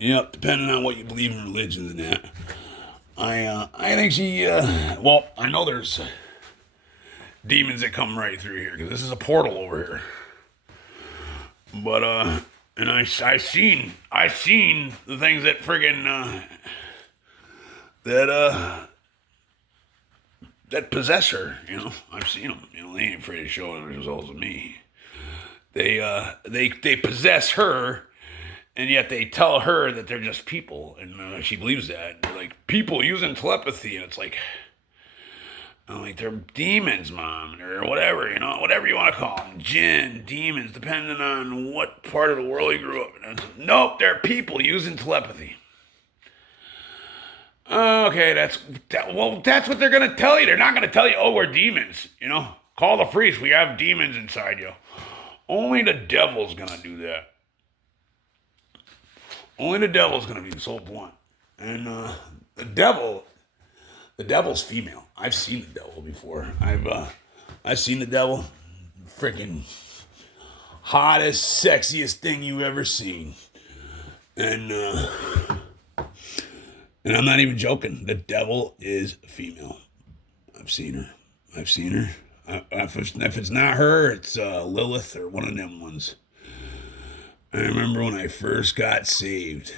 Yep, depending on what you believe in religions and that. I think she, well, I know there's demons that come right through here because this is a portal over here. But, and I seen the things that friggin', that, that possess her, you know. I've seen them, you know, they ain't afraid to show the results of me. They possess her, and yet they tell her that they're just people, and she believes that. They're like people using telepathy, and it's like, I'm like, they're demons, mom, or whatever, you know, whatever you want to call them, jinn, demons, depending on what part of the world you grew up in. Nope, they're people using telepathy. Okay, that's what they're gonna tell you. They're not gonna tell you, oh, we're demons, you know. Call the priest. We have demons inside you. Only the devil's gonna do that. Only the devil's gonna be so blunt. And the devil, the devil's female. I've seen the devil before. I've seen the devil. Freaking hottest, sexiest thing you ever seen. And and I'm not even joking. The devil is female. I've seen her. I've seen her. If it's not her, it's Lilith or one of them ones. I remember when I first got saved.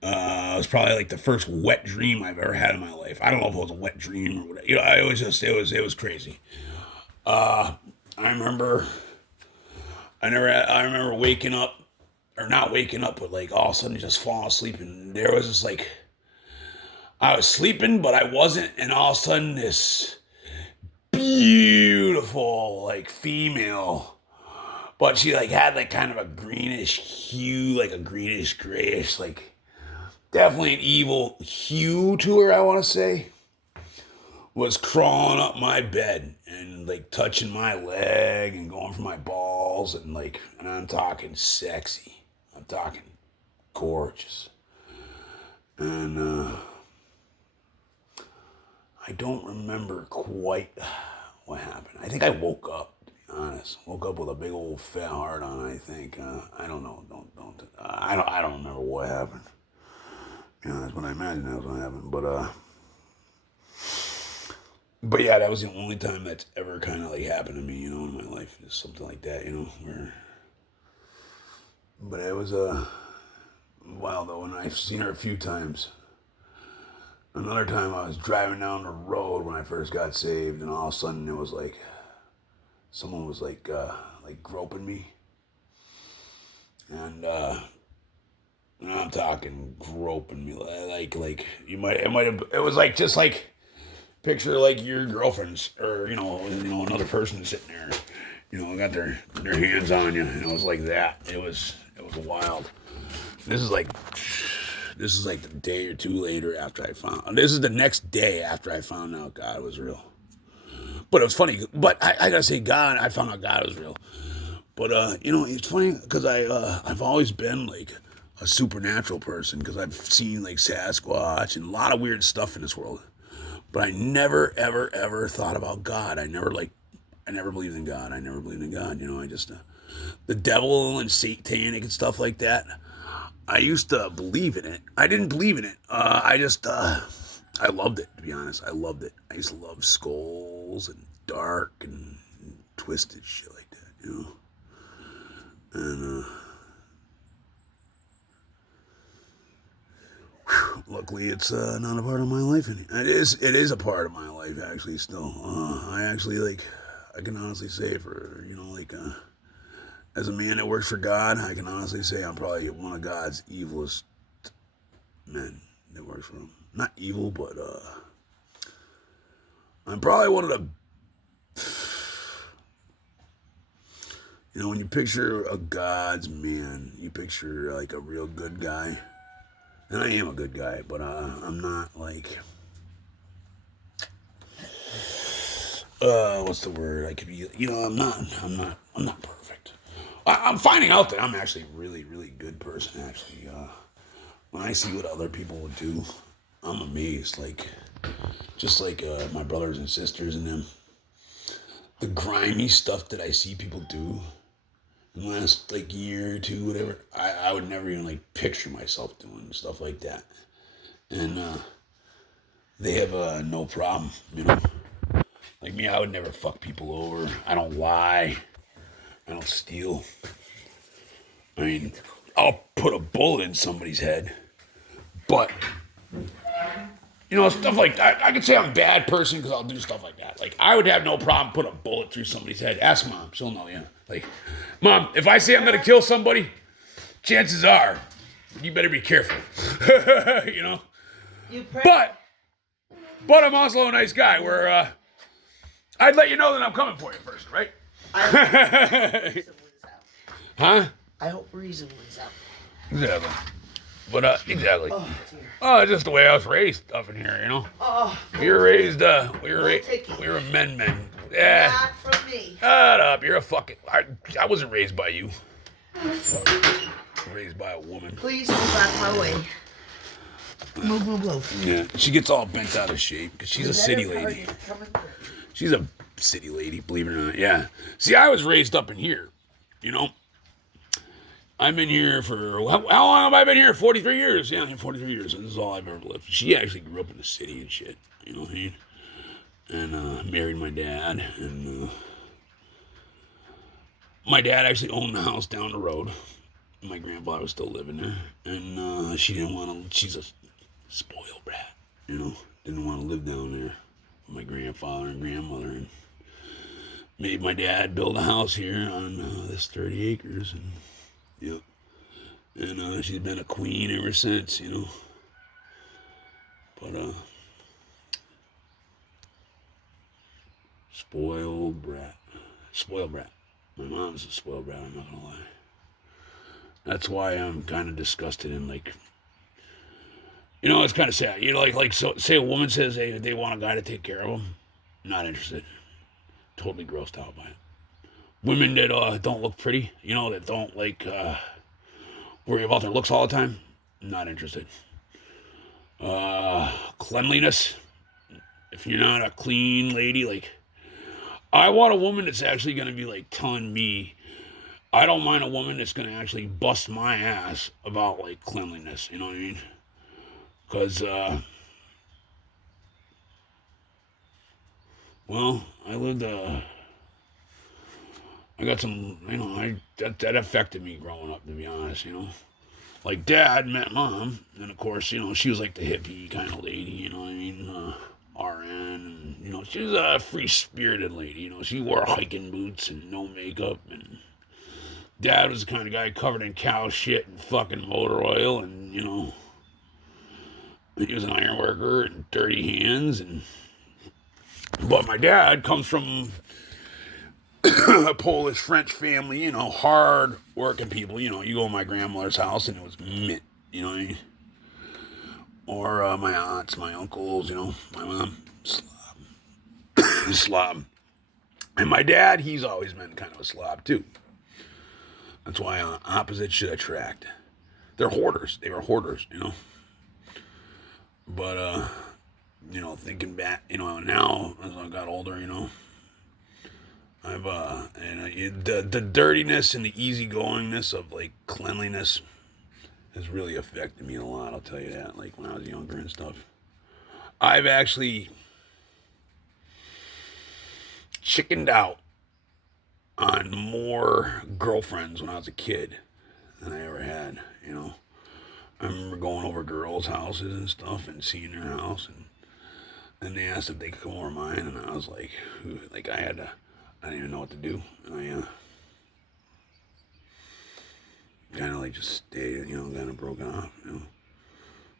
It was probably like the first wet dream I've ever had in my life. I don't know if it was a wet dream or whatever. You know, it was crazy. I remember I remember waking up or not waking up, but like all of a sudden just falling asleep, and there was this like I was sleeping, but I wasn't, and all of a sudden this beautiful like female, but she like had like kind of a greenish hue, like a greenish grayish, like definitely an evil hue to her, I want to say, was crawling up my bed and like touching my leg and going for my balls and like, and I'm talking sexy. I'm talking gorgeous. And I don't remember quite what happened. I think I woke up, to be honest. Woke up with a big old fat heart on, I think. I don't know. I don't remember what happened. You know, that's what I imagine that was what happened. But yeah, that was the only time that's ever kind of like happened to me, you know, in my life. Just something like that, you know, where. But it was wild though, and I've seen her a few times. Another time I was driving down the road when I first got saved, and all of a sudden it was like someone was like groping me, and I'm talking groping me like it was like just like picture like your girlfriend's or another person sitting there, got their hands on you, and it was like that. It was wild. This is like the day or two later after I found. This is the next day after I found out God was real. But it was funny. But I gotta say, I found out God was real. But it's funny because I've always been like a supernatural person because I've seen like Sasquatch and a lot of weird stuff in this world. But I never ever ever thought about God. I never believed in God. I never believed in God. I just the devil and satanic and stuff like that. I used to believe in it. I didn't believe in it. I loved it, to be honest. I loved it. I used to love skulls and dark and twisted shit like that, And luckily, it's not a part of my life. It is a part of my life, actually, still. I can honestly say as a man that works for God, I can honestly say I'm probably one of God's evilest men that works for him. Not evil, but I'm probably one of the. When you picture a God's man, you picture like a real good guy. And I am a good guy, but I'm not like. What's the word? I could be. I'm not perfect. I'm finding out that I'm actually a really, really good person. Actually, when I see what other people would do, I'm amazed. Just like my brothers and sisters and them, the grimy stuff that I see people do, in the last like year or two, whatever. I would never even like picture myself doing stuff like that. And they have no problem, you know. Like me, I would never fuck people over. I don't lie. I don't steal. I mean, I'll put a bullet in somebody's head, but stuff like that. I could say I'm a bad person because I'll do stuff like that. Like, I would have no problem putting a bullet through somebody's head. Ask mom; she'll know. Yeah, like, mom, if I say I'm gonna kill somebody, chances are you better be careful. you know. But I'm also a nice guy. Where I'd let you know that I'm coming for you first, right? Huh? I hope reason wins out. Exactly. But exactly. Oh, just the way I was raised up in here, you know. We were raised. We were men. Yeah. Not from me. Shut up. You're a fucking. I wasn't raised by you. Raised by a woman. Please move out of my way. Move. Yeah. She gets all bent out of shape because she's a city lady. She's a city lady, believe it or not. Yeah. See, I was raised up in here, you know. I've been here for, how long have I been here? 43 years. Yeah, 43 years. This is all I've ever lived. She actually grew up in the city and shit, you know what I mean? And married my dad. And my dad actually owned the house down the road. My grandfather was still living there. And she didn't want to, she's a spoiled brat, you know? Didn't want to live down there with my grandfather and grandmother. And made my dad build a house here on this 30 acres. And yep. And she's been a queen ever since, you know. But spoiled brat. Spoiled brat. My mom's a spoiled brat, I'm not gonna lie. That's why I'm kind of disgusted and like, you know, it's kind of sad. You know, so say a woman says they want a guy to take care of them. Not interested. Totally grossed out by it. Women that don't look pretty, you know, that don't like worry about their looks all the time, not interested. Cleanliness, if you're not a clean lady, like, I want a woman that's actually going to be like telling me, I don't mind a woman that's going to actually bust my ass about like cleanliness, you know what I mean? Because, well, I got some, you know, that affected me growing up, to be honest, you know. Like, Dad met Mom, and of course, you know, she was like the hippie kind of lady, you know what I mean? RN, and, you know, she was a free-spirited lady, you know. She wore hiking boots and no makeup, and Dad was the kind of guy covered in cow shit and fucking motor oil, and, you know, he was an iron worker and dirty hands, and, but my dad comes from a Polish French family, you know, hard working people. You know, you go to my grandmother's house and it was mint, you know what I mean? Or my aunts, my uncles, you know, my mom, slob. And my dad, he's always been kind of a slob too. That's why opposites should attract. They're hoarders. They were hoarders, you know. But you know, thinking back, you know, now as I got older, you know, I've the dirtiness and the easygoingness of like cleanliness has really affected me a lot. I'll tell you that. Like when I was younger and stuff, I've actually chickened out on more girlfriends when I was a kid than I ever had. You know, I remember going over girls' houses and stuff and seeing their house, and they asked if they could come over mine, and I was like, I didn't even know what to do, and I kind of like just stayed, you know, kind of broke off, you know.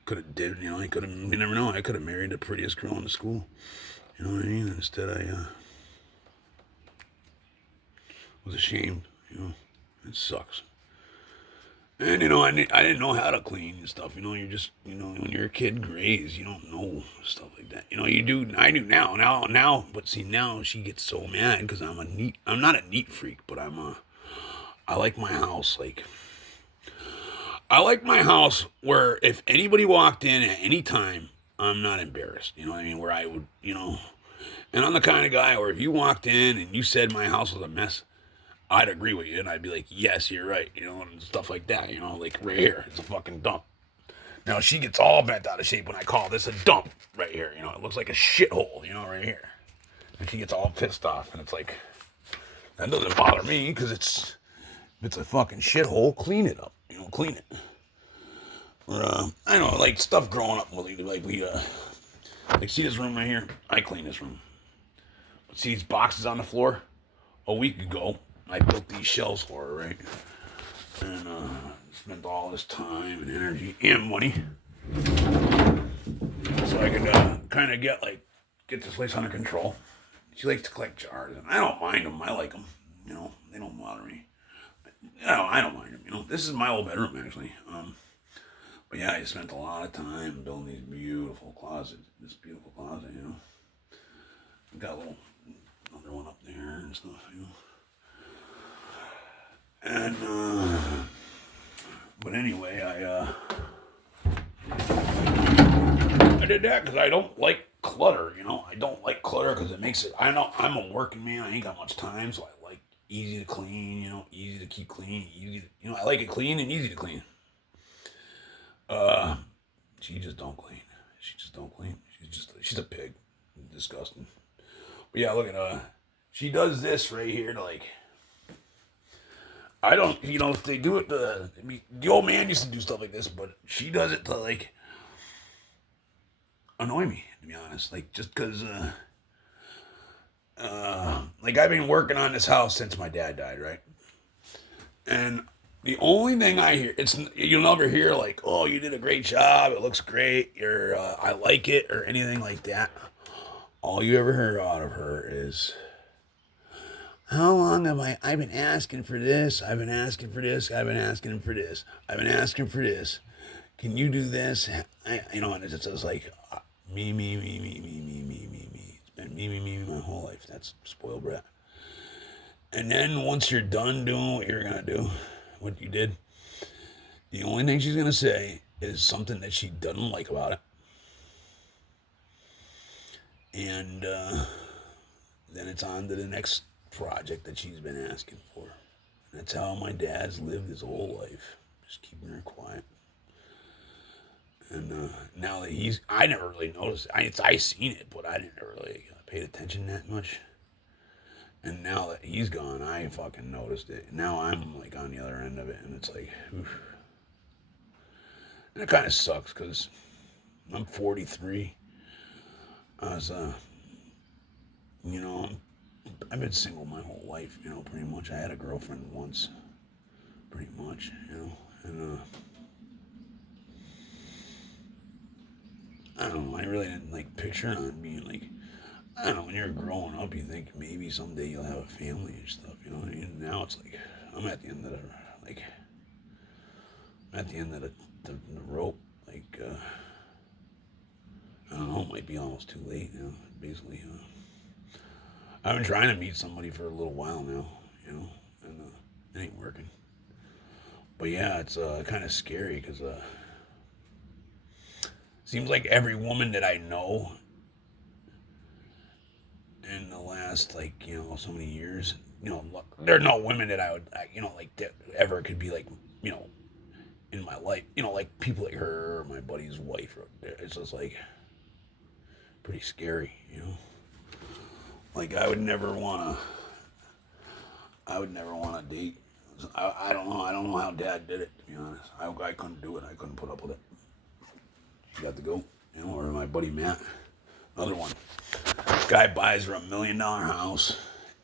Could have did, you know, you never know, I could have married the prettiest girl in the school, you know what I mean? Instead, I was ashamed, you know. It sucks. And, you know, I didn't know how to clean and stuff. You know, you're just, you know, when you're a kid, graze, you don't know stuff like that. You know, you do, I do now, but see, now she gets so mad because I'm not a neat freak, but I like my house, like, I like my house where if anybody walked in at any time, I'm not embarrassed. You know what I mean? Where I would, you know, and I'm the kind of guy where if you walked in and you said my house was a mess, I'd agree with you, and I'd be like, yes, you're right, and stuff like that, like right here, it's a fucking dump. Now she gets all bent out of shape when I call this a dump right here, it looks like a shithole, right here. And she gets all pissed off, and it's like, that doesn't bother me, because if it's a fucking shithole, clean it up, clean it. Or, I don't know, like, stuff growing up, like, see this room right here? I clean this room. But see these boxes on the floor? A week ago, I built these shelves for her, right? And, spent all this time and energy and money. So I could, kind of get this place under control. She likes to collect jars, and I don't mind them. I like them. They don't bother me. I don't mind them. This is my old bedroom, actually. But yeah, I spent a lot of time building these beautiful closets. This beautiful closet, I've got another one up there and stuff, And, but anyway, I did that because I don't like clutter, I don't like clutter because it makes it, I know I'm a working man, I ain't got much time, so I like easy to clean, easy to keep clean, easy to, I like it clean and easy to clean. She just don't clean. She's a pig. Disgusting. But yeah, look at, she does this right here to I don't, if they do it the old man used to do stuff like this, but she does it to annoy me, to be honest. Just because, I've been working on this house since my dad died, right? And the only thing I hear, you'll never hear oh, you did a great job, it looks great, I like it, or anything like that. All you ever hear out of her is, how long have I've been asking for this, I've been asking for this, I've been asking for this, I've been asking for this. Can you do this? And it's just me. It's been me my whole life. That's spoiled brat. And then once you're done doing what you're going to do, what you did, the only thing she's going to say is something that she doesn't like about it. And then it's on to the next project that she's been asking for. And that's how my dad's lived his whole life, just keeping her quiet. And now that I never really noticed it. I seen it, but I didn't really paid attention that much. And now that he's gone, I fucking noticed it. Now I'm on the other end of it, and it's oof. And it kind of sucks because I'm 43. I was, I've been single my whole life, pretty much. I had a girlfriend once, pretty much, and I don't know, I really didn't picture on being I don't know, when you're growing up, you think maybe someday you'll have a family and stuff, and now it's I'm at the end of the rope, I don't know, it might be almost too late, basically, I've been trying to meet somebody for a little while now, and it ain't working. But yeah, it's kind of scary because seems like every woman that I know in the last so many years, there are no women that I would that ever could be in my life, people like her or my buddy's wife. It's just pretty scary, I would never want to date. I don't know how Dad did it, to be honest. I couldn't do it. I couldn't put up with it. She got to go, or my buddy Matt, another one. Guy buys her $1 million house,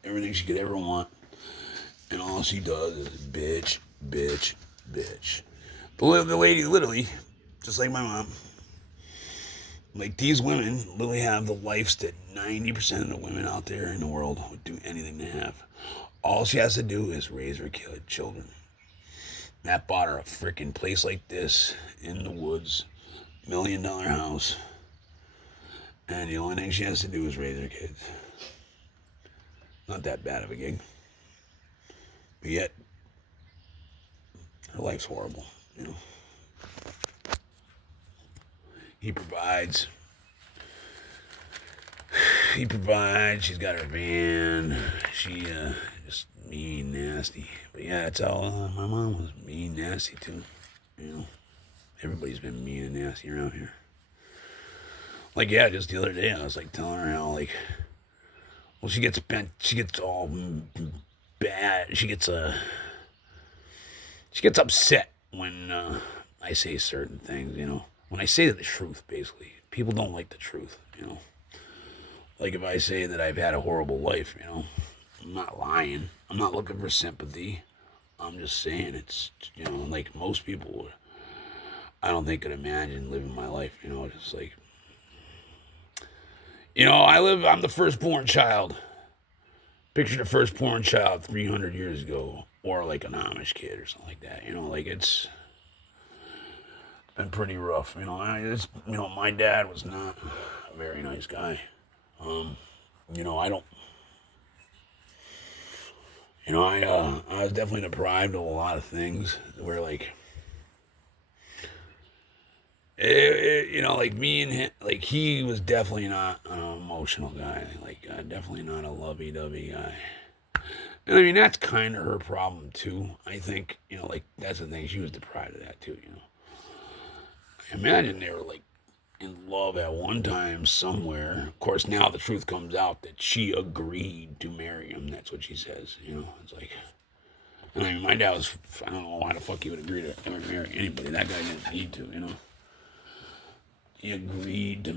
everything she could ever want, and all she does is bitch. The lady literally, just like my mom, these women literally have the lives that 90% of the women out there in the world would do anything to have. All she has to do is raise her children. Matt bought her a freaking place like this in the woods, $1 million house, and the only thing she has to do is raise her kids. Not that bad of a gig, but yet her life's horrible. He provides. She's got her van. She just mean, nasty. But yeah, that's how my mom was mean, nasty too. You know, everybody's been mean and nasty around here. Like yeah, just the other day I was like telling her how like, well she gets bent, she gets all bad, she gets upset when I say certain things. You know, when I say the truth, basically, people don't like the truth. You know, like if I say that I've had a horrible life, you know, I'm not lying. I'm not looking for sympathy. I'm just saying it's, you know, like most people would. I don't think could imagine living my life, you know, just like, you know, I'm the firstborn child. Picture the firstborn child 300 years ago, or like an Amish kid or something like that, you know, like it's been pretty rough, you know. You know, my dad was not a very nice guy. You know, I don't, you know, I was definitely deprived of a lot of things where like, you know, like me and him, like he was definitely not an emotional guy, like definitely not a lovey-dovey guy. And I mean, that's kind of her problem too. I think, you know, like that's the thing. She was deprived of that too, you know. I imagine they were like in love at one time somewhere. Of course, now the truth comes out that she agreed to marry him. That's what she says, you know. It's like, and I mean, my dad was, I don't know why the fuck he would agree to ever marry anybody. That guy didn't need to, you know. She agreed to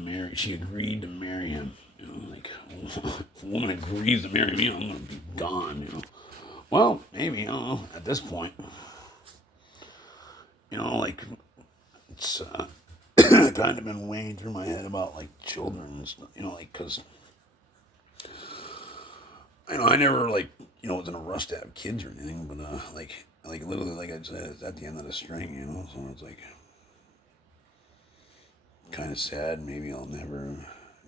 marry him. You know, like, if a woman agrees to marry me, I'm going to be gone, you know. Well, maybe, I don't know, at this point. You know, like, it's kind of been weighing through my head about, like, children and stuff, you know, like, because, you know, I never, like, you know, was in a rush to have kids or anything, but, like, literally, like I said, it's at the end of the string, you know, so it's, like, kind of sad. Maybe I'll never,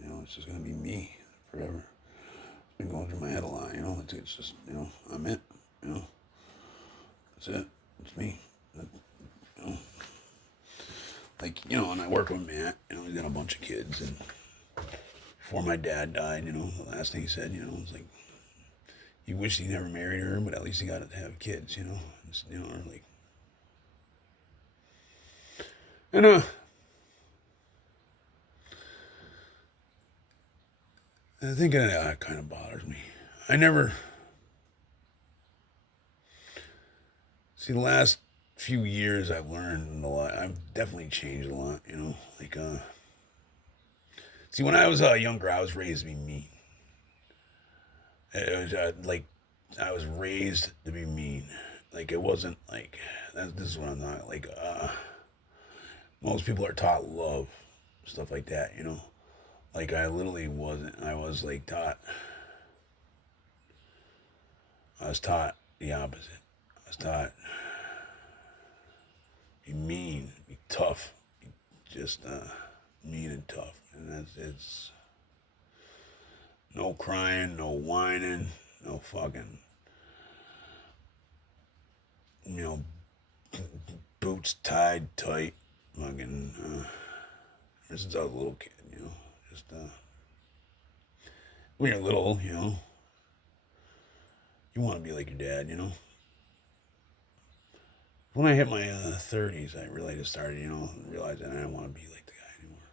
you know, it's just going to be me forever. It's been going through my head a lot, you know, it's just, you know, I'm it, you know, that's it, it's me, you know. Like, you know, and I work with Matt, you know, he's got a bunch of kids, and before my dad died, you know, the last thing he said, you know, was like, he wished he never married her, but at least he got to have kids, you know, it's, you know, or like, and, I think that kind of bothers me. I never, see, the last few years I've learned a lot. I've definitely changed a lot, you know, like, see, when I was younger, I was raised to be mean. It was like I was raised to be mean. Like it wasn't like this is what I'm not like. Most people are taught love, stuff like that. You know, like I literally wasn't. I was like taught. I was taught the opposite. I was taught be mean, be tough, be just mean and tough, and it's no crying, no whining, no fucking, you know, boots tied tight, fucking, ever since I was a little kid, you know, just, when you're little, you know, you want to be like your dad, you know. When I hit my 30s, I really just started, you know, realizing I didn't want to be like the guy anymore.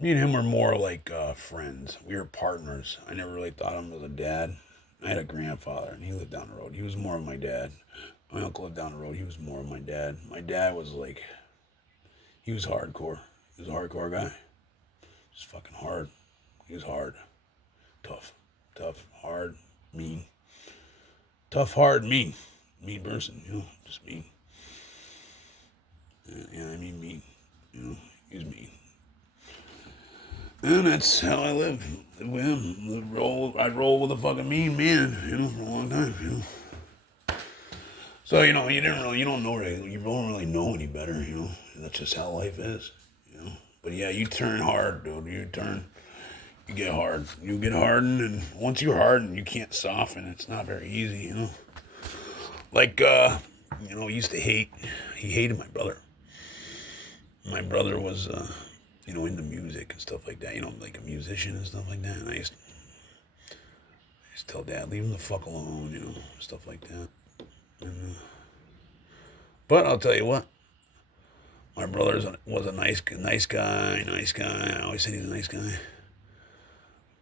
Me and him were more like friends. We were partners. I never really thought of him as a dad. I had a grandfather, and he lived down the road. He was more of my dad. My uncle lived down the road. He was more of my dad. My dad was like, he was hardcore. He was a hardcore guy. Just fucking hard. He was hard. Tough. Tough. Hard. Mean. Tough, hard, mean. Mean person, you know, just mean. Yeah, I mean mean. You know, he was mean. And that's how I live. Live with him. I'd roll with a fucking mean man, you know, for a long time, you know. So, you know, you don't know really, you don't really know any better, you know. And that's just how life is, you know. But yeah, you turn hard, dude. You get hard. You get hardened, and once you harden, you can't soften. It's not very easy, you know. Like, you know, he hated my brother. My brother was, you know, into music and stuff like that, you know, like a musician and stuff like that. And I used Just tell Dad, leave him the fuck alone, you know, stuff like that. And, but I'll tell you what, my brother was a nice guy. I always said he's a nice guy.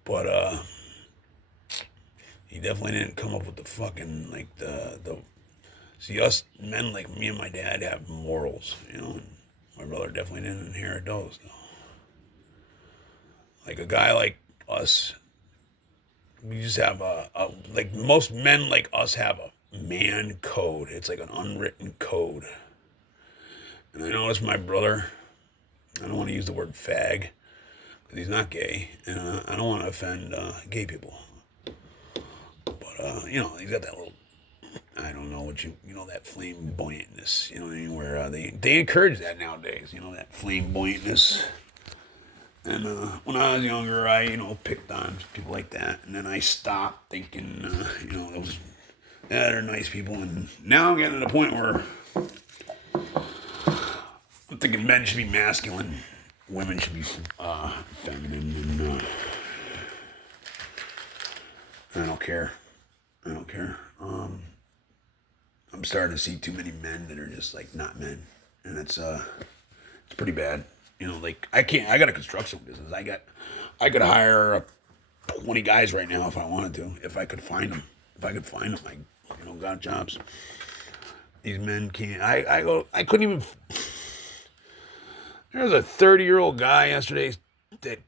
But he definitely didn't come up with the fucking like the. See, us men like me and my dad have morals, you know. And my brother definitely didn't inherit those, though. Like a guy like us, we just have like most men like us have a man code. It's like an unwritten code. And I noticed my brother, I don't want to use the word fag, because he's not gay, and I don't want to offend gay people. But, you know, he's got that little, I don't know what you know, that flamboyantness, you know what I mean, where they encourage that nowadays, you know, that flamboyantness. And when I was younger, I, you know, picked on people like that, and then I stopped thinking, you know, they're nice people, and now I'm getting to the point where I'm thinking men should be masculine, women should be feminine, and I don't care. I'm starting to see too many men that are just like not men, and it's pretty bad. You know, like I got a construction business. I could hire 20 guys right now if I wanted to, if I could find them. I, you know, got jobs. These men can't. I couldn't even. There was a 30-year-old guy yesterday that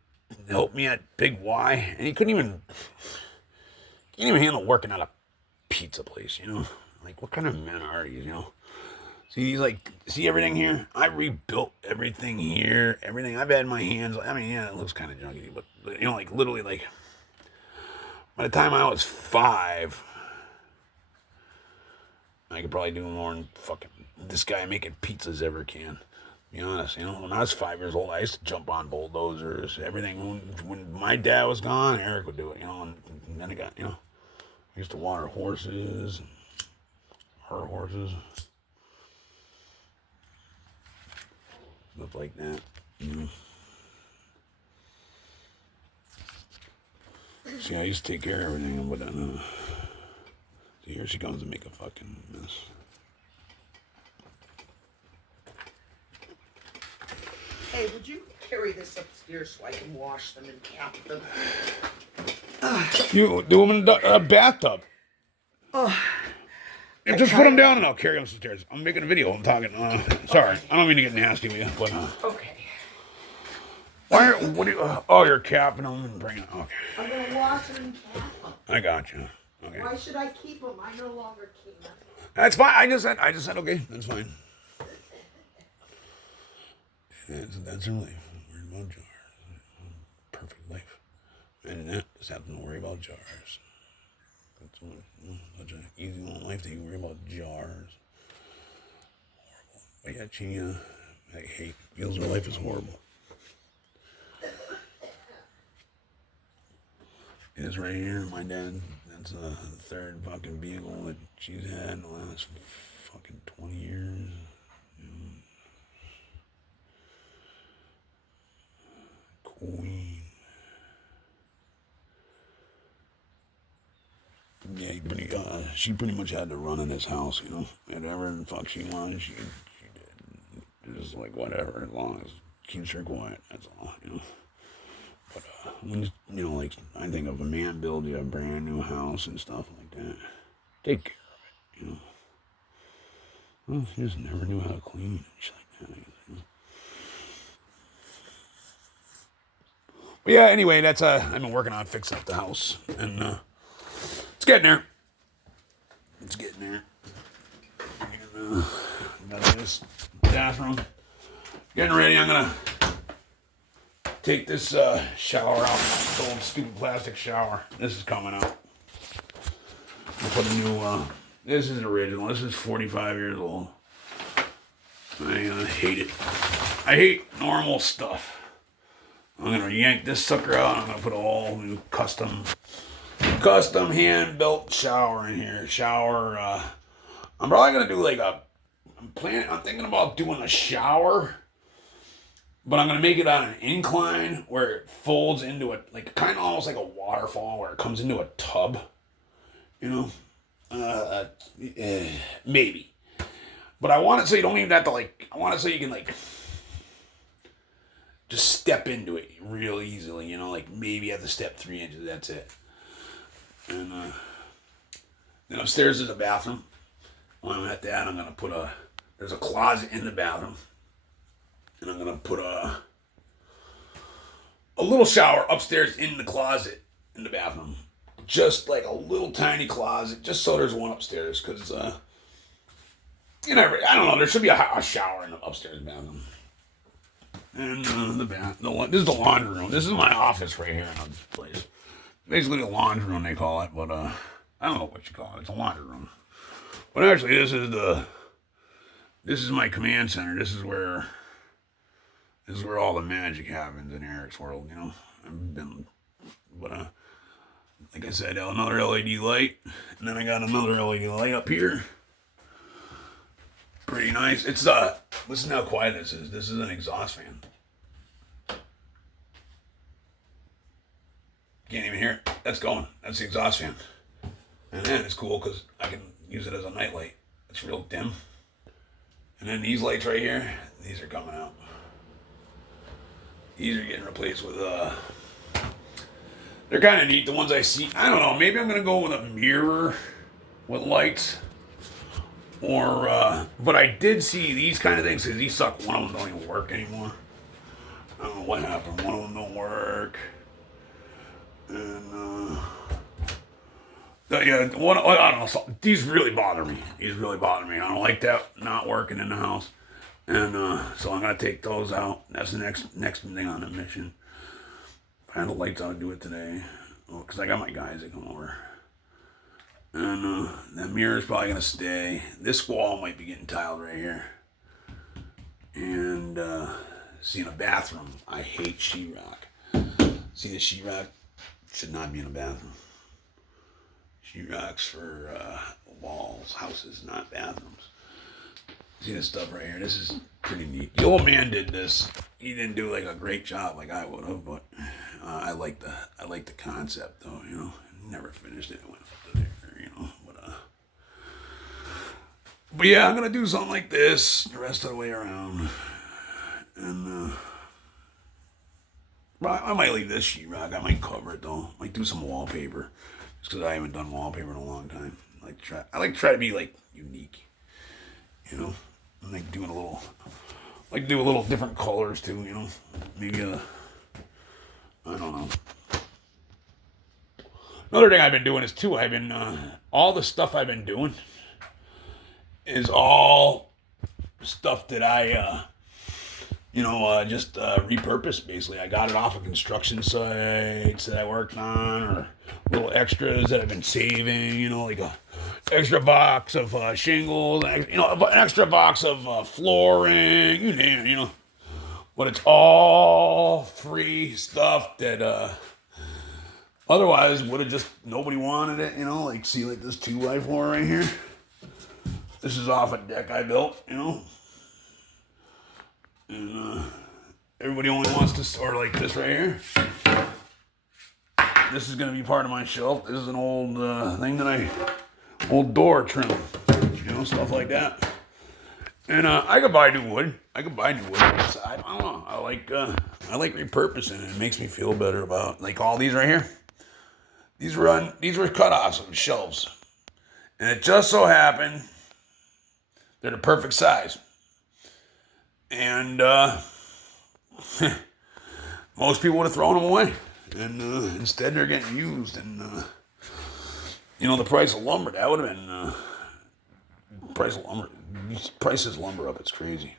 helped me at Big Y, and he can't even handle working at a pizza place, you know? Like, what kind of men are these, you know? See everything here? I rebuilt everything here, everything. I've had my hands, I mean, yeah, it looks kind of junky, but, you know, like, literally, like, by the time I was 5, I could probably do more than fucking this guy making pizzas ever can. Be honest, you know, when I was 5 years old, I used to jump on bulldozers, everything. When my dad was gone, Eric would do it, you know, and then I got, you know, I used to water horses, her horses, stuff like that, you know. See, I used to take care of everything, but then, here she comes to make a fucking mess. Hey, would you carry this upstairs so I can wash them and cap them? You do them in a bathtub. And just put them down and I'll carry them upstairs. I'm making a video. I'm talking. Sorry, I don't mean to get nasty with you, but. Okay. What do you? Oh, you're capping them and bringing. Okay. I'm gonna wash them and cap them. I got you. Okay. Why should I keep them? I no longer keep them. That's fine. I just said okay. That's fine. That's her life. Worried about jars. Perfect life. And that just have to worry about jars. That's such an easy little life that you worry about jars. Horrible. But yeah, she feels her life is horrible. It's right here, my dad. That's the third fucking vehicle that she's had in the last fucking 20 years. Queen. Yeah, she pretty much had to run in this house, you know. Whatever the fuck she wanted, she did. Just like whatever, as long as it keeps her quiet, that's all, you know. But when you know, like I think of a man building a brand new house and stuff like that, take care of it, you know. Well, she just never knew how to clean and shit like that, I guess, you know. But yeah, anyway, that's I've been working on fixing up the house, and it's getting there. It's getting there. And, got this bathroom getting ready. I'm gonna take this shower out. This old stupid plastic shower. This is coming out. I'll put a new. This is original. This is 45 years old. I hate it. I hate normal stuff. I'm gonna yank this sucker out. I'm gonna put a whole new custom hand-built shower in here. I'm probably gonna do like I'm thinking about doing a shower, but I'm gonna make it on an incline where it folds into it, like kind of almost like a waterfall where it comes into a tub. You know, maybe. But I want it so you don't even have to like. I want it so you can like just step into it real easily. You know, like maybe at the step 3 inches. That's it. And then upstairs is a bathroom. When I'm at that, I'm gonna put there's a closet in the bathroom, and I'm gonna put a little shower upstairs in the closet in the bathroom. Just like a little tiny closet, just so there's one upstairs, because you know, I don't know. There should be a shower in the upstairs bathroom. And this is the laundry room. This is my office right here in the place. Basically the laundry room they call it, but I don't know what you call it. It's a laundry room. But actually, this is my command center. This is where all the magic happens in Eric's world. You know, like I said, another LED light, and then I got another LED light up here. Pretty nice. It's listen how quiet this is. This is an exhaust fan. Can't even hear it. That's going. That's the exhaust fan. And then it's cool because I can use it as a night light. It's real dim. And then these lights right here, these are coming out. These are getting replaced with they're kind of neat. The ones I see, I don't know. Maybe I'm gonna go with a mirror with lights. But I did see these kind of things because these suck. One of them don't even work anymore. I don't know what happened. One of them don't work. And yeah, I don't know. These really bother me. I don't like that not working in the house. And so I'm gonna take those out. That's the next thing on the mission. If I had the lights, I would do it today. Because I got my guys that come over. And that mirror's probably gonna stay. This wall might be getting tiled right here. And see, in a bathroom, I hate sheetrock. See, the sheetrock should not be in a bathroom. Sheetrocks for walls, houses, not bathrooms. See this stuff right here? This is pretty neat. The old man did this. He didn't do like a great job like I would have, but I like the concept though. You know, never finished it. It went up to there, you know. But yeah, I'm gonna do something like this the rest of the way around, and I might leave this sheetrock. I might cover it though. Might do some wallpaper, just because I haven't done wallpaper in a long time. I like to try to be like unique, you know. I like doing a little different colors too, you know. Maybe I don't know. Another thing I've been doing is too. All the stuff I've been doing is all stuff that I just repurposed basically. I got it off of construction sites that I worked on, or little extras that I've been saving, you know, like a extra box of shingles, you know, an extra box of flooring, you name it, you know. But it's all free stuff that otherwise would have just nobody wanted it, you know. Like, see, like this 2x4 right here. This is off a deck I built, you know. And everybody only wants to store like this right here. This is going to be part of my shelf. This is an old thing old door trim, you know, stuff like that. And I could buy new wood. I don't know. I like repurposing it. It makes me feel better about like all these right here. These were cut off of shelves, and it just so happened they're the perfect size. And most people would have thrown them away, and instead they're getting used. And you know, the price of lumber, that would have been prices lumber up. It's crazy.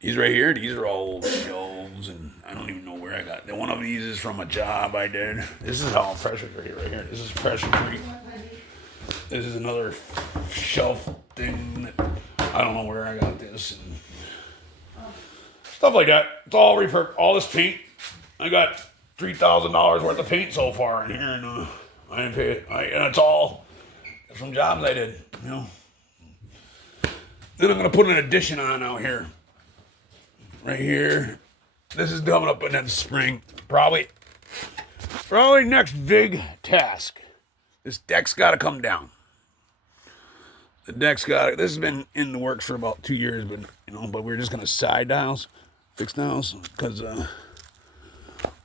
These right here, these are all old shelves, and I don't even know where I got them. One of these is from a job I did. This is all pressure free right here. This is pressure free. This is another shelf thing that I don't know where I got this, and stuff like that. It's all repurposed. All this paint, I got $3,000 worth of paint so far in here, and I didn't pay it. And it's all from jobs I did, you know. Then I'm gonna put an addition on out here, right here. This is coming up in the spring, probably next big task. This deck's got to come down. The deck's got. This has been in the works for about 2 years, but but we're just gonna side the house, fix the house, because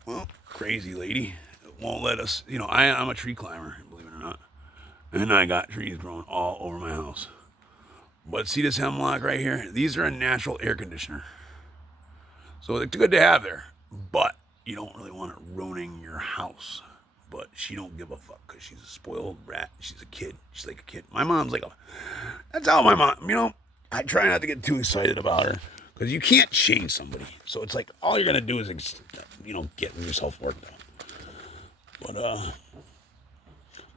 well, crazy lady won't let us. I'm a tree climber, believe it or not, and I got trees growing all over my house. But see this hemlock right here? These are a natural air conditioner, so it's good to have there. But you don't really want it ruining your house. But she don't give a fuck because she's a spoiled brat. She's a kid. She's like a kid. My mom's like that's how my mom. I try not to get too excited about her because you can't change somebody. So it's like all you're gonna do is get yourself worked out. But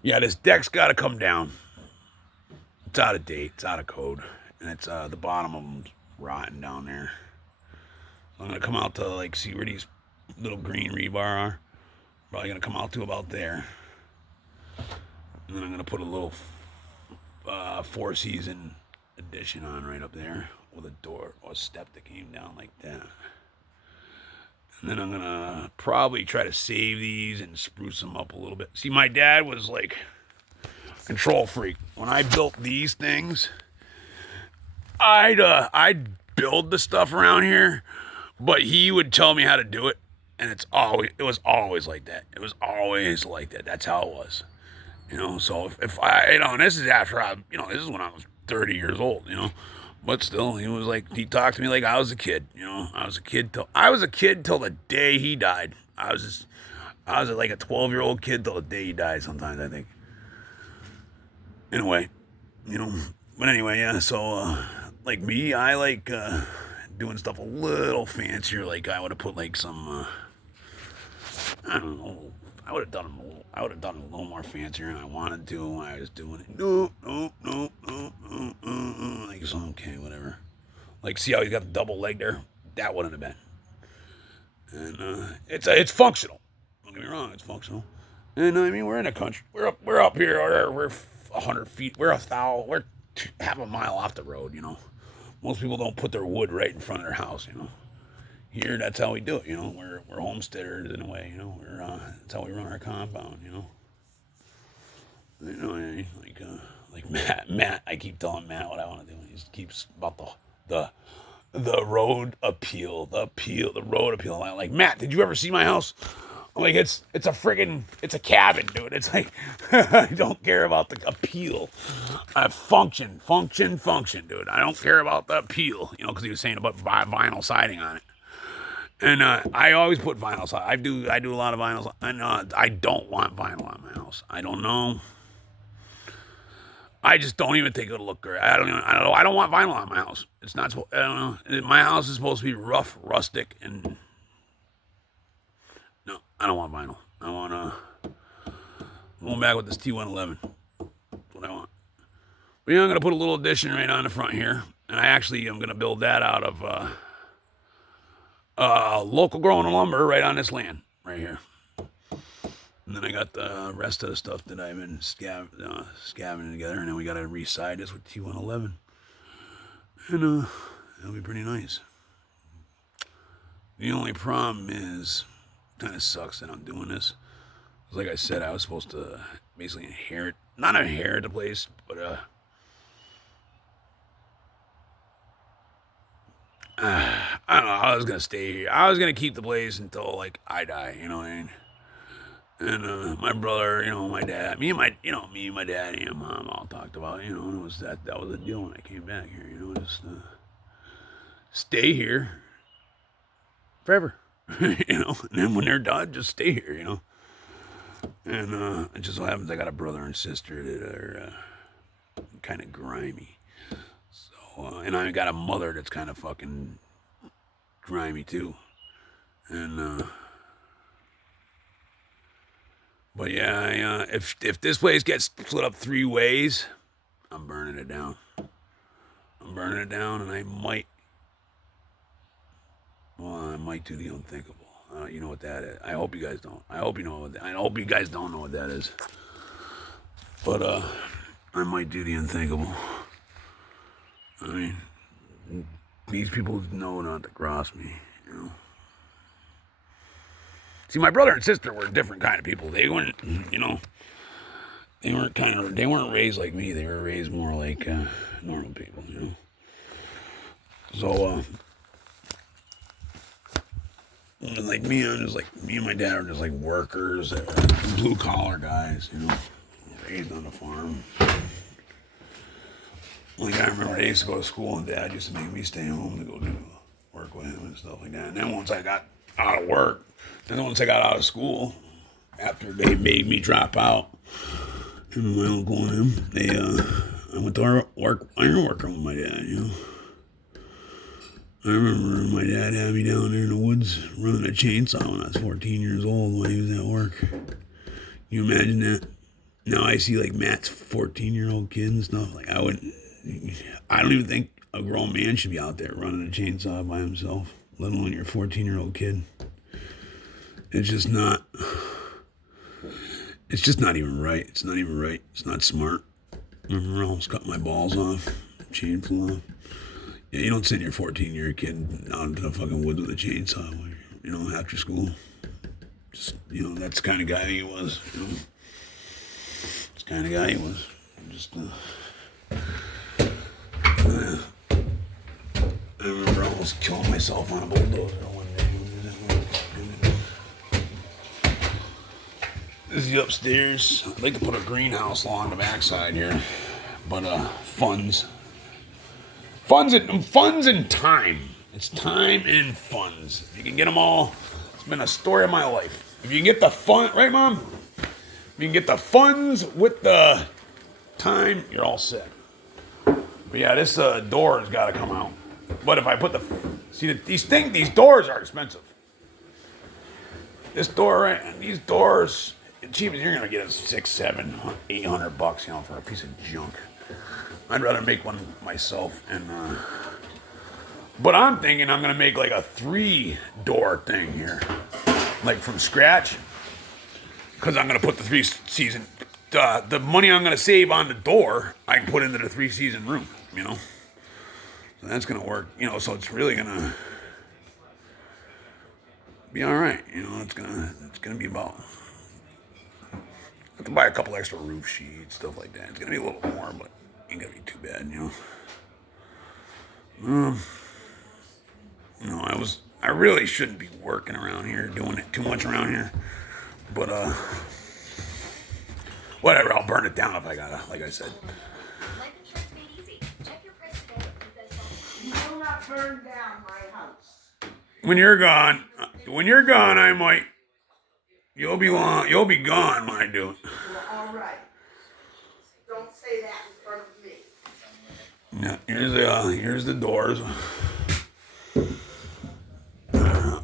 yeah, this deck's got to come down. It's out of date. It's out of code, and it's the bottom of them's rotten down there. So I'm gonna come out to see where these little green rebar are. Probably gonna come out to about there, and then I'm gonna put a little Four Season addition on right up there with a door or a step that came down like that. And then I'm gonna probably try to save these and spruce them up a little bit. See, my dad was like control freak. When I built these things, I'd build the stuff around here, but he would tell me how to do it. And it was always like that. It was always like that. That's how it was. So if I, and this is after this is when I was 30 years old, but still, he talked to me like I was a kid, I was a kid till the day he died. I was like a 12-year-old kid till the day he died sometimes, I think. In a way, but anyway, yeah, so, like me, I like, doing stuff a little fancier, like I would have put like some, I don't know. I would have done it a little more fancier than I wanted to when I was doing it. No. Like, so, okay, whatever. Like, see how he's got the double leg there? That wouldn't have been. And it's functional. Don't get me wrong, it's functional. And I mean, we're in a country. We're up here. We're 100 feet. We're half a mile off the road. Most people don't put their wood right in front of their house. Here, that's how we do it, We're homesteaders in a way, that's how we run our compound, Like Matt. I keep telling Matt what I want to do. He just keeps about the road appeal, the road appeal. I'm like, Matt, did you ever see my house? I'm like, it's a cabin, dude. It's like I don't care about the appeal. Function, dude. I don't care about the appeal, because he was saying about vinyl siding on it. And I always put vinyl siding. I do a lot of vinyl. And I don't want vinyl on my house. I don't know. I just don't even think it'll look great. I don't know. I don't want vinyl on my house. It's not. I don't know. My house is supposed to be rough, rustic, and no, I don't want vinyl. I want going back with this T111. That's what I want. But I'm gonna put a little addition right on the front here, and I'm gonna build that out of local growing lumber right on this land right here. And then I got the rest of the stuff that I've been scabbing together, and then we got to reside this with T111. And that'll be pretty nice. The only problem is, kind of sucks that I'm doing this. Like I said, I was supposed to basically not inherit the place, but I don't know. I was gonna stay here. I was gonna keep the place until like I die. You know what I mean? And my brother, my dad, me and my dad and mom all talked about, and it was that was the deal when I came back here. Just stay here forever. And then when they're done, just stay here. And it just so happens I got a brother and sister that are kind of grimy. And I got a mother that's kind of fucking grimy too. And but yeah, if this place gets split up 3 ways, I'm burning it down. And I might do the unthinkable. You know what that is? I hope you guys don't. I hope you guys don't know what that is. But I might do the unthinkable. I mean, these people know not to cross me, See, my brother and sister were different kind of people. They wouldn't, they weren't raised like me. They were raised more like normal people, you know. So, like me, me and my dad are just like workers, blue collar guys, you know, raised on the farm. Like I remember they used to go to school and Dad used to make me stay home to go do work with him and stuff like that. And then once I got out of school, after they made me drop out, him and my uncle and him, I went to iron working with my dad, you know. I remember my dad had me down there in the woods running a chainsaw when I was 14 years old when he was at work. Can you imagine that? Now I see like Matt's 14-year-old kid and stuff. Like I don't even think a grown man should be out there running a chainsaw by himself, let alone your 14-year-old kid. It's just not even right. It's not even right. It's not smart. I remember I almost cut my balls off. Chain flew off. Yeah, you don't send your 14-year kid out into the fucking woods with a chainsaw, you know, after school. Just, you know, that's the kind of guy he was, you know. That's the kind of guy he was. Just, I remember almost killing myself on a bulldozer one day. This is the upstairs. I'd like to put a greenhouse along the backside here, but funds and time. It's time and funds. If you can get them all, it's been a story of my life. If you can get the fun, right, Mom? If you can get the funds with the time, you're all set. But yeah, this door has got to come out. But if I put these doors are expensive. This door, right? These doors, the cheapest you're gonna get is $600, $700, $800, you know, for a piece of junk. I'd rather make one myself, but I'm thinking I'm gonna make like a 3-door thing here, like from scratch, because I'm gonna put the 3-season, the money I'm gonna save on the door, I can put into the 3-season room, you know. So that's gonna work, you know. So it's really gonna be all right, you know. It's gonna be about. I have to buy a couple extra roof sheets, stuff like that. It's gonna be a little more, but ain't gonna be too bad, you know. You know, I really shouldn't be working around here, doing it too much around here, but whatever. I'll burn it down if I gotta, like I said. You will not burn down my house. When you're gone, I might. You'll be gone when I do it. Well, all right. Don't say that in front of me. Yeah, here's the doors.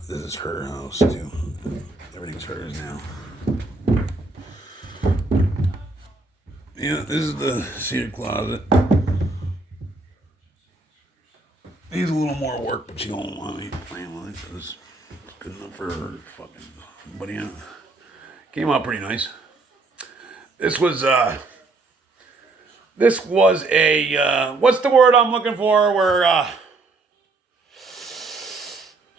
This is her house too. Everything's hers now. Yeah, this is the cedar closet. Needs a little more work, but she don't want me playing with it because it's good enough for her fucking. But yeah, came out pretty nice. This was a what's the word I'm looking for? Where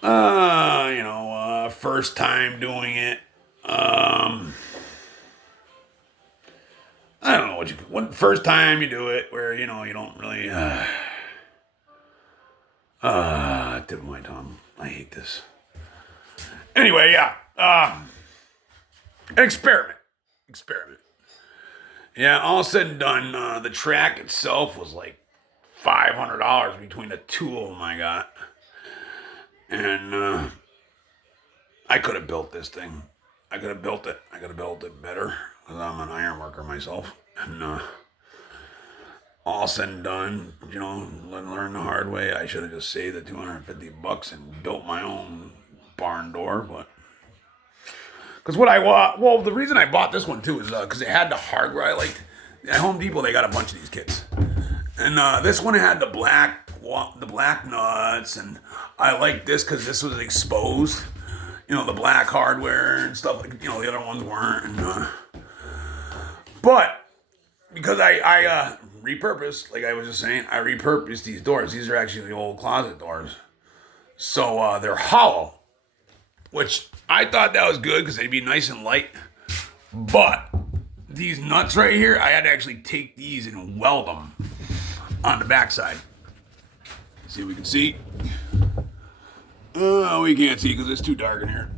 you know, first time doing it. I don't know what first time you do it, where, you know, you don't really, tip of my tongue. I hate this. Anyway, yeah, experiment. Yeah, all said and done, the track itself was like $500 between the two of them I got. And, I could have built this thing. I could have built it better, because I'm an iron worker myself. And all said and done, you know, learn the hard way. I should have just saved the $250 and built my own barn door. But because the reason I bought this one too is because it had the hardware I liked. At Home Depot they got a bunch of these kits, and this one had the black nuts, and I liked this because this was exposed. You know, the black hardware and stuff, like, you know, the other ones weren't. And, but because I repurposed, like I was just saying, I repurposed these doors. These are actually the old closet doors. So they're hollow, which I thought that was good because they'd be nice and light. But these nuts right here, I had to actually take these and weld them on the backside. See if we can see. Oh, we can't see because it's too dark in here.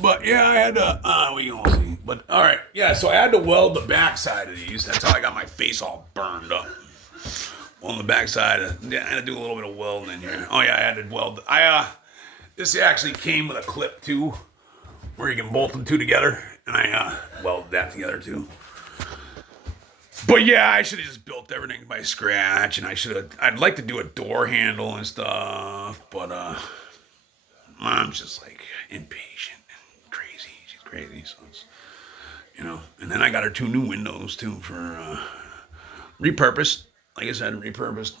But yeah, I had to. We can all see. But all right, yeah. So I had to weld the backside of these. That's how I got my face all burned up. On the backside, I had to do a little bit of welding in here. Oh yeah, I had to weld. This actually came with a clip too, where you can bolt them two together, and I welded that together too. But yeah, I should have just built everything by scratch, and I'd like to do a door handle and stuff, but Mom's just like impatient and crazy. She's crazy, so it's, and then I got her 2 new windows too for repurposed. Like I said, repurposed.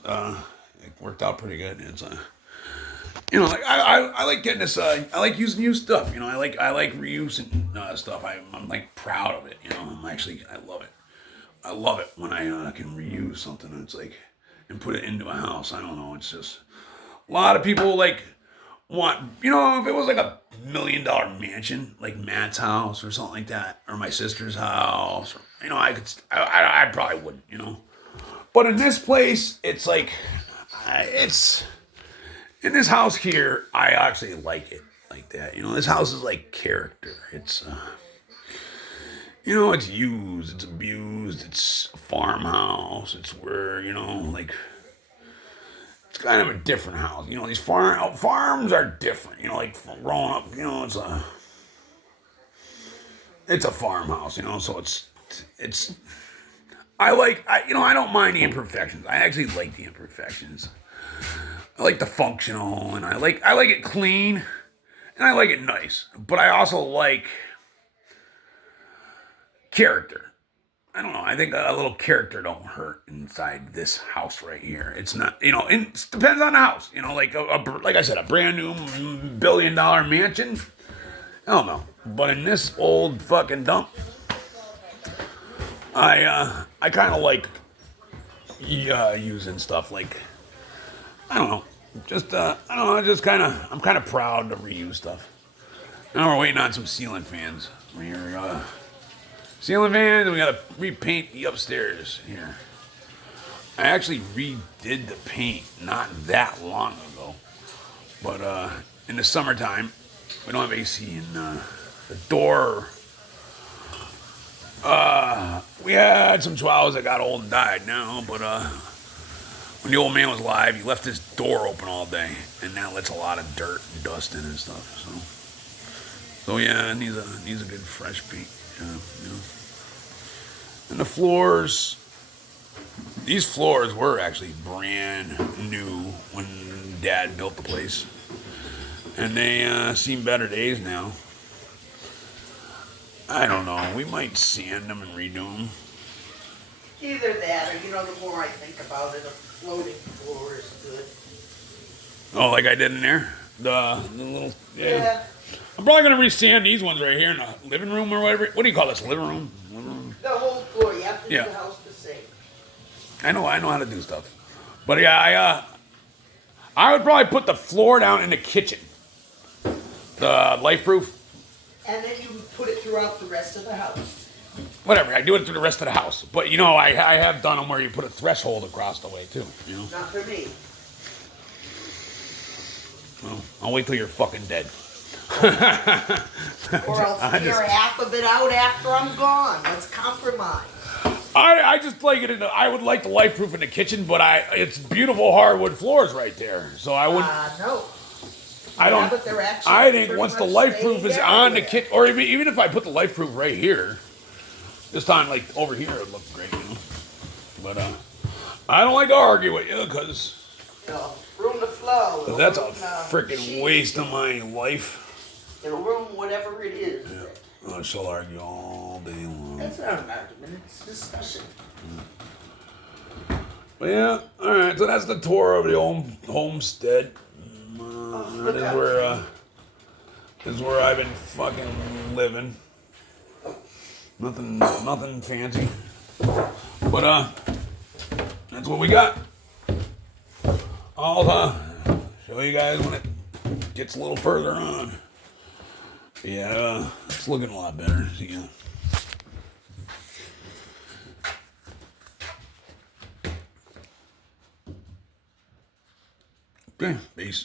It worked out pretty good. It's like I like getting this. I like using new stuff. I like reusing stuff. I'm like proud of it. I love it. I love it when I can reuse something. It's like and put it into a house. I don't know. It's just a lot of people like want. If it was like $1 million mansion, like Matt's house or something like that, or my sister's house, or, I probably wouldn't. But in this place, it's like it's. In this house here, I actually like it like that. This house is like character. It's, it's used, it's abused, it's a farmhouse. It's where, it's kind of a different house. These farms are different. Like growing up, it's a farmhouse. So it's. I don't mind the imperfections. I actually like the imperfections. I like the functional, and I like it clean, and I like it nice. But I also like character. I don't know. I think a little character don't hurt inside this house right here. It's not, it depends on the house. Like like I said, a brand new $1 billion mansion. I don't know. But in this old fucking dump, I kind of like using stuff like. I don't know. I'm kind of proud to reuse stuff. Now we're waiting on some ceiling fans. Ceiling fans, and we gotta repaint the upstairs here. I actually redid the paint not that long ago. But in the summertime, we don't have AC in the door. We had some chihuahuas that got old and died now, but when the old man was alive, he left his door open all day, and that lets a lot of dirt and dust in and stuff. So yeah, it needs a good fresh paint. And the floors, these floors were actually brand new when Dad built the place, and they seen better days now. I don't know. We might sand them and redo them. Either that, or the more I think about it, a floating floor is good. Oh, like I did in there? The little... Yeah. I'm probably going to re-sand these ones right here in the living room or whatever. What do you call this? Living room? The whole floor. You have to do the house the same. I know how to do stuff. But yeah, I would probably put the floor down in the kitchen. The life-proof. And then you would put it throughout the rest of the house. Whatever, I do it through the rest of the house. But I have done them where you put a threshold across the way too. Not for me. Well, I'll wait till you're fucking dead. Or else clear half of it out after I'm gone. Let's compromise. I just like it. I would like the life proof in the kitchen, but it's beautiful hardwood floors right there. So I would. No. I don't. But they're actually I think once the life proof is on the kitchen, or even if I put the life proof right here, this time like over here, it looked great, But I don't like to argue with you because. Room to flow. That's a freaking waste of my life. It'll ruin whatever it is. Yeah. I shall argue all day long. That's not an argument, it's discussion. But yeah, alright, so that's the tour of the old homestead. This is where I've been fucking living. Nothing fancy. But that's what we got. I'll show you guys when it gets a little further on. Yeah, it's looking a lot better. Yeah. Okay, peace.